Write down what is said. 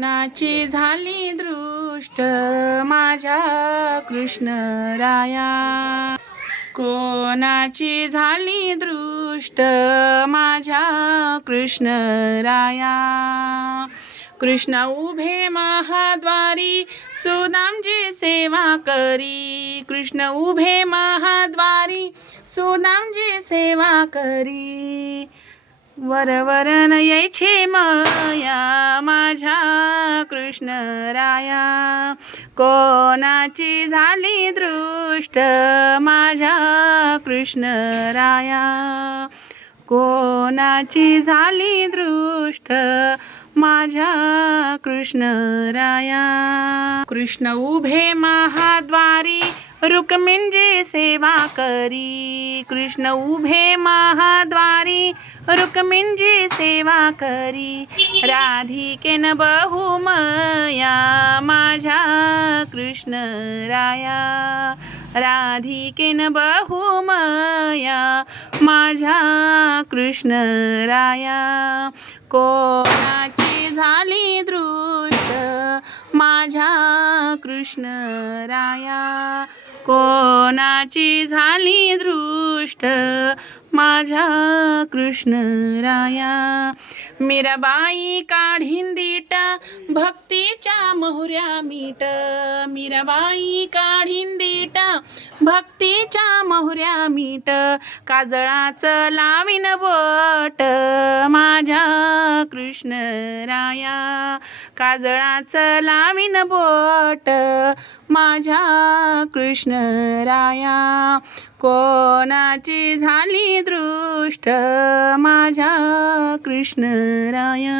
नाची झाली दृष्ट माझ्या कृष्ण राया, कोणाची झाली दृष्ट माझ्या कृष्ण राया। कृष्ण उभे महाद्वारी सुदामजी सेवा करी, कृष्ण उभे महाद्वारी सुदामजी सेवा करी। वरवरन यायचे मया माझ्या कृष्ण राया, कोणाची झाली दृष्ट माझ्या कृष्ण राया, कोणाची झाली दृष्ट माझ्या कृष्ण राया। कृष्ण उभे महाद्वारी रुक्मिणीची सेवा करी, कृष्ण उभे महाद्वारी रुक्मिणीची सेवा करी। राधिकेन बहुमया माझ्या कृष्ण राया, राधिकेन बहुमया माझ्या कृष्ण राया। कोणाची झाली दृष्ट माझ्या कृष्ण राया, कोणाची झाली दृष्ट माझ्या कृष्ण राया। मीराबाई काढीन दीट भक्तीच्या मोहऱ्या मीट, मीराबाई काढीन दीट भक्तीच्या मोहऱ्या मीट। काजळाचं लावीन बोट माझ्या कृष्ण राया, काजळाचं लावीन बोट माझ्या कृष्ण राया। कोणाची झाली दृष्ट माझ्या कृष्ण राया।